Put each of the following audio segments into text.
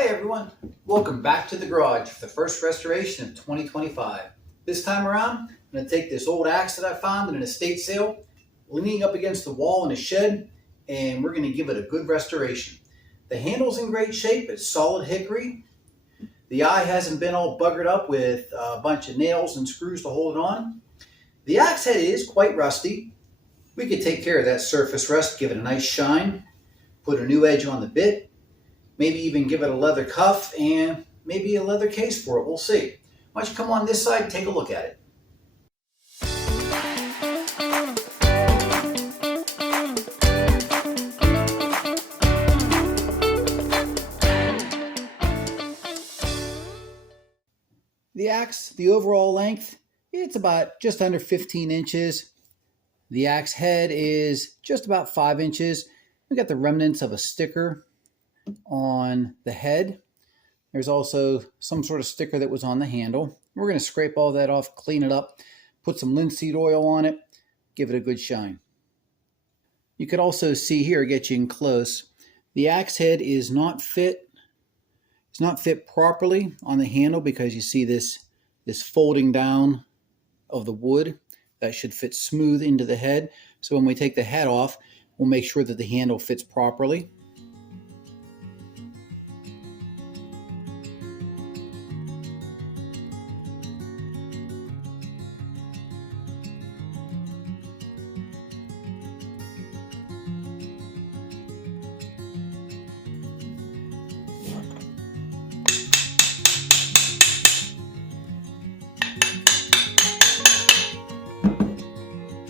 Hey everyone, welcome back to the garage for the first restoration of 2025. This time around, I'm going to take this old axe that I found in an estate sale, leaning up against the wall in a shed, and we're going to give it a good restoration. The handle's in great shape, it's solid hickory. The eye hasn't been all buggered up with a bunch of nails and screws to hold it on. The axe head is quite rusty. We could take care of that surface rust, give it a nice shine, put a new edge on the bit, maybe even give it a leather cuff and maybe a leather case for it. We'll see. Why don't you come on this side and take a look at it. The axe, the overall length, it's about just under 15 inches. The axe head is just about 5 inches. We got the remnants of a sticker on the head. There's also some sort of sticker that was on the handle. We're going to scrape all that off, clean it up, put some linseed oil on it, give it a good shine. You could also see here, get you in close, the axe head is not fit. It's not fit properly on the handle because you see this folding down of the wood that should fit smooth into the head. So when we take the head off, we'll make sure that the handle fits properly.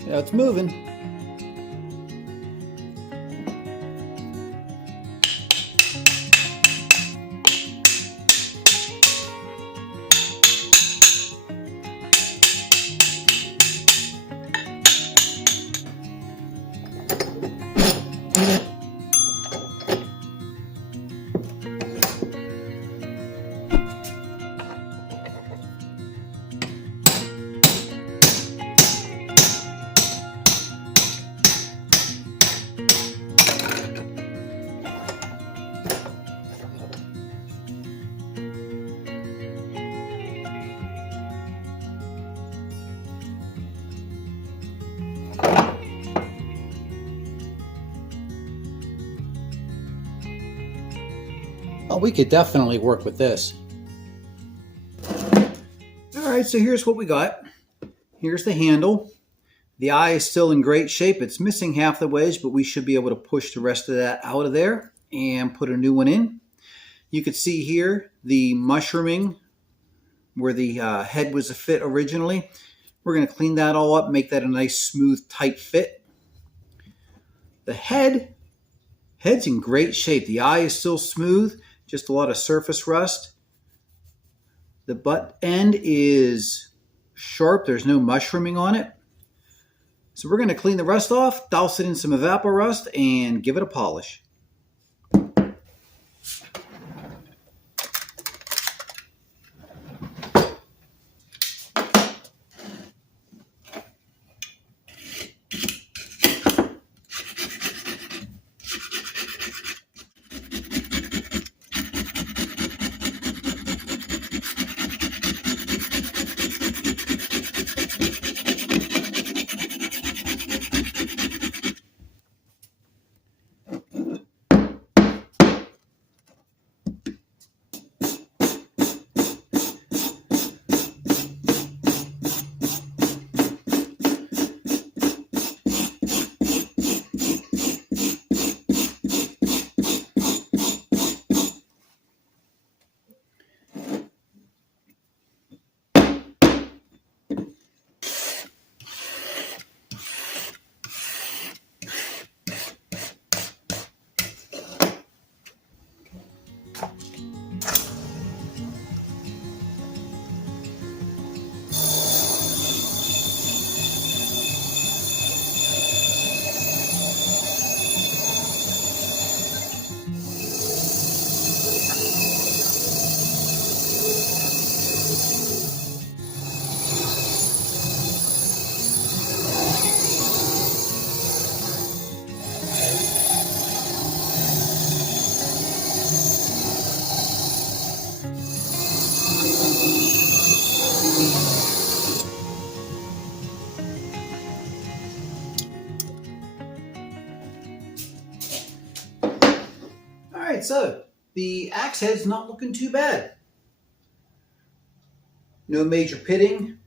Now it's moving. Oh, we could definitely work with this. All right, so here's what we got. Here's the handle. The eye is still in great shape. It's missing half the wedge, but we should be able to push the rest of that out of there and put a new one in. You could see here the mushrooming where the head was a fit originally. We're going to clean that all up, make that a nice, smooth, tight fit. The head's in great shape. The eye is still smooth. Just a lot of surface rust. The butt end is sharp. There's no mushrooming on it. So we're going to clean the rust off, douse it in some Evapo-Rust, and give it a polish. right, so the axe head's not looking too bad. No major pitting,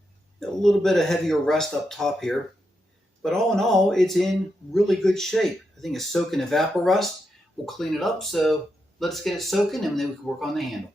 a little bit of heavier rust up top here. But all in all, it's in really good shape. I think it's soaking evapor rust. We'll clean it up, so let's get it soaking and then we can work on the handle.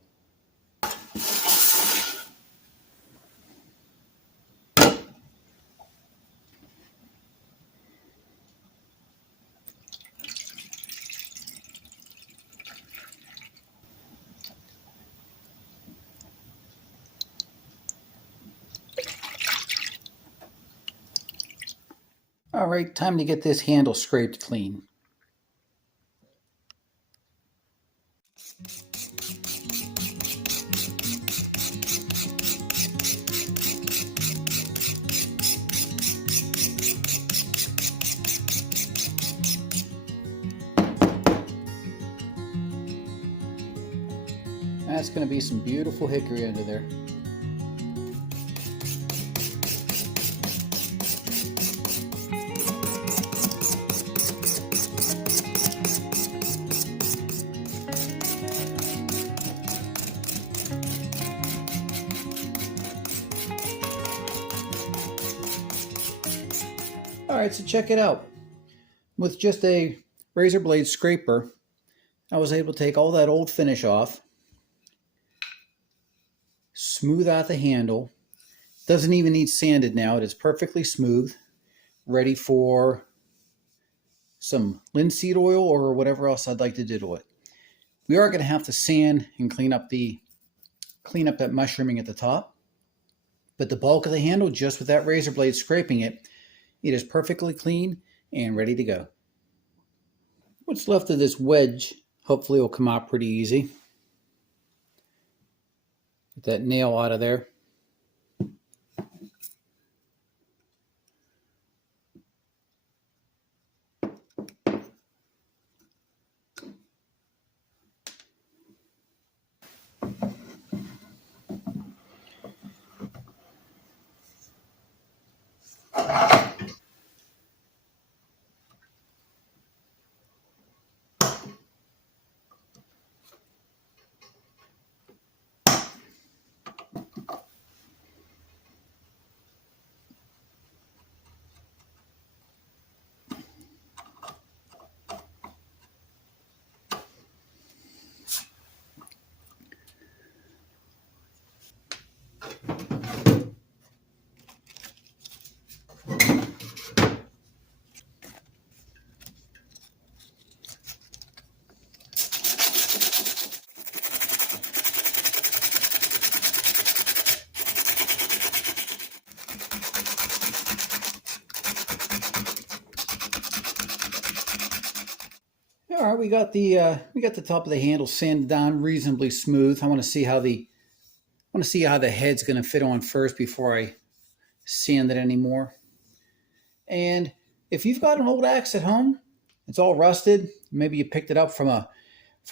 All right, time to get this handle scraped clean. That's going to be some beautiful hickory under there. All right, so check it out. With just a razor blade scraper, I was able to take all that old finish off, smooth out the handle. Doesn't even need sanded now. It is perfectly smooth, ready for some linseed oil or whatever else I'd like to do to it. We are going to have to sand and clean up that mushrooming at the top. But the bulk of the handle, just with that razor blade scraping it, it is perfectly clean and ready to go. What's left of this wedge hopefully will come out pretty easy. Get that nail out of there. All right, we got the top of the handle sanded down reasonably smooth. I want to see how the head's going to fit on first before I sand it anymore. And if you've got an old axe at home, it's all rusted, maybe you picked it up from a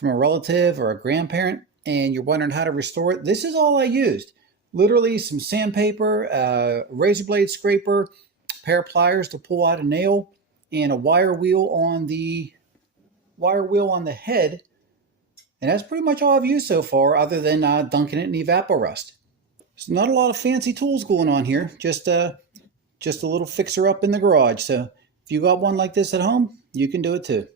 relative or a grandparent and you're wondering how to restore it, this is all I used. Literally some sandpaper, a razor blade scraper, a pair of pliers to pull out a nail, and a wire wheel on the head. And that's pretty much all I've used so far, other than dunking it in evapor rust. So not a lot of fancy tools going on here, just a little fixer up in the garage. So if you got one like this at home, you can do it too.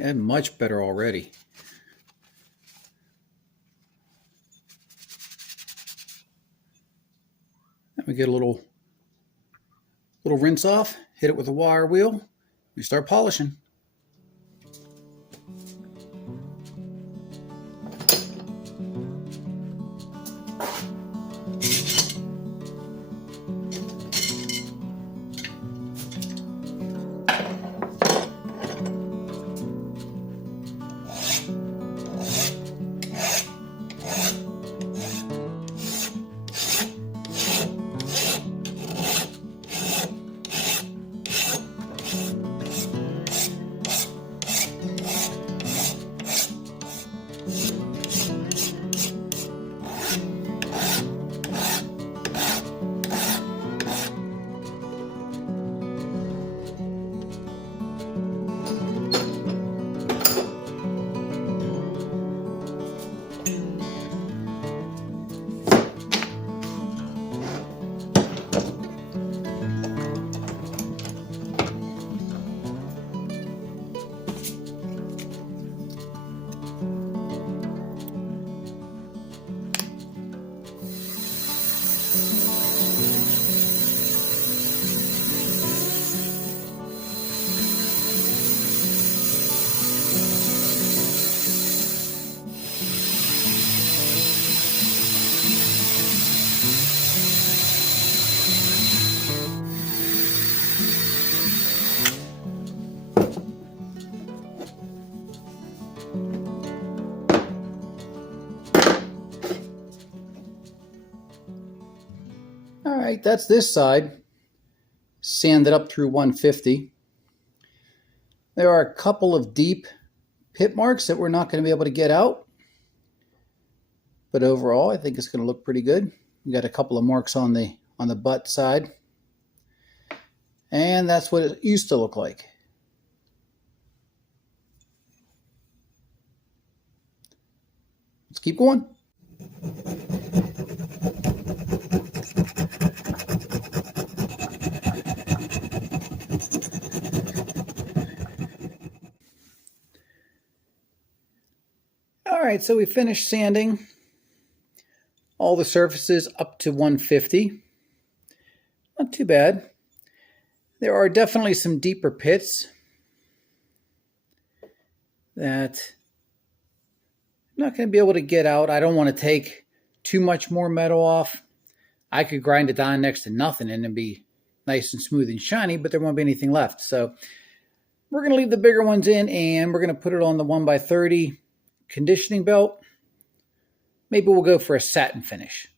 And much better already. Then we get a little rinse off, hit it with a wire wheel, we start polishing. right, that's this side. Sanded up through 150. There are a couple of deep pit marks that we're not going to be able to get out. But overall, I think it's going to look pretty good. We got a couple of marks on the butt side. And that's what it used to look like. Let's keep going. All right, so we finished sanding all the surfaces up to 150. Not too bad. There are definitely some deeper pits that I'm not going to be able to get out. I don't want to take too much more metal off. I could grind it down next to nothing and it'd be nice and smooth and shiny, but there won't be anything left. So we're going to leave the bigger ones in and we're going to put it on the 1x30 conditioning belt. Maybe we'll go for a satin finish.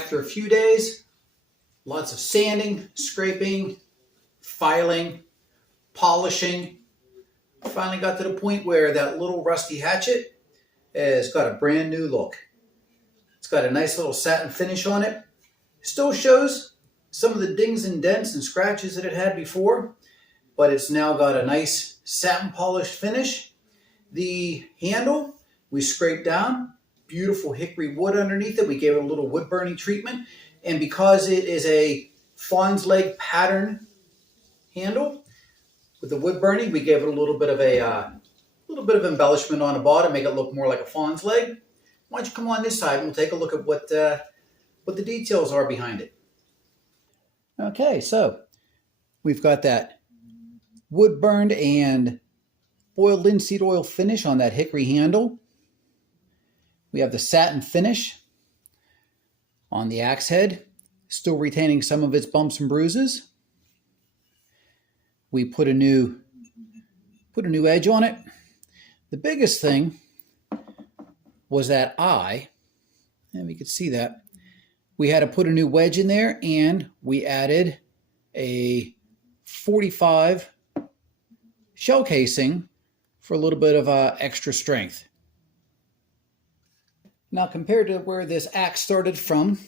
after a few days, lots of sanding, scraping, filing, polishing, finally got to the point where that little rusty hatchet has got a brand new look. It's got a nice little satin finish on it. Still shows some of the dings and dents and scratches that it had before, but it's now got a nice satin polished finish. The handle we scraped down, beautiful hickory wood underneath it. We gave it a little wood burning treatment, and because it is a fawn's leg pattern handle with the wood burning, we gave it a little bit of embellishment on the bottom, make it look more like a fawn's leg. Why don't you come on this side and we'll take a look at what the details are behind it. Okay, so we've got that wood burned and boiled linseed oil finish on that hickory handle. We have the satin finish on the axe head, still retaining some of its bumps and bruises. We put a new edge on it. The biggest thing was that eye, and we could see that. We had to put a new wedge in there, and we added a 45 shell casing for a little bit of extra strength. Now, compared to where this axe started from,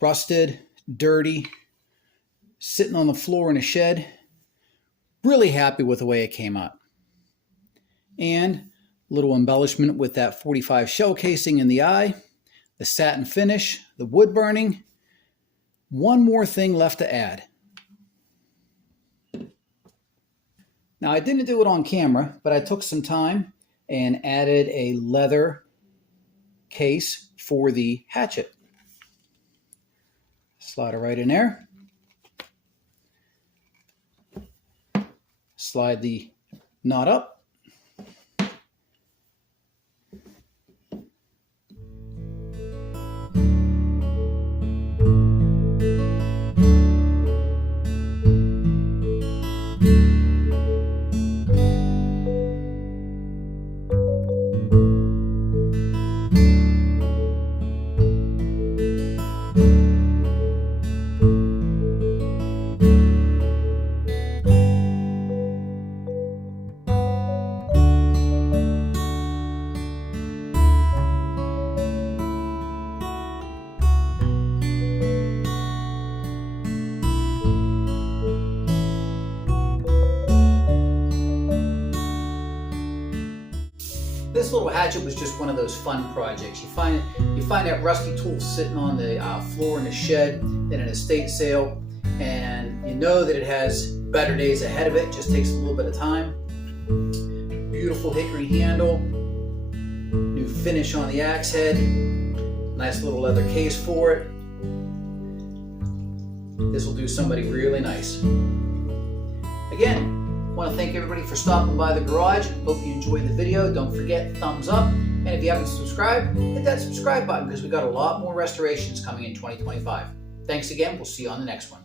rusted, dirty, sitting on the floor in a shed, really happy with the way it came out. And a little embellishment with that 45 shell casing in the eye, the satin finish, the wood burning. One more thing left to add. Now, I didn't do it on camera, but I took some time and added a leather case for the hatchet. Slide it right in there. Slide the knot up. This little hatchet was just one of those fun projects. You find that rusty tool sitting on the floor in a shed in an estate sale, and you know that it has better days ahead of it. It just takes a little bit of time. Beautiful hickory handle, new finish on the axe head, nice little leather case for it. This will do somebody really nice. Again, I want to thank everybody for stopping by the garage. Hope you enjoyed the video. Don't forget, thumbs up. And if you haven't subscribed, hit that subscribe button because we've got a lot more restorations coming in 2025. Thanks again. We'll see you on the next one.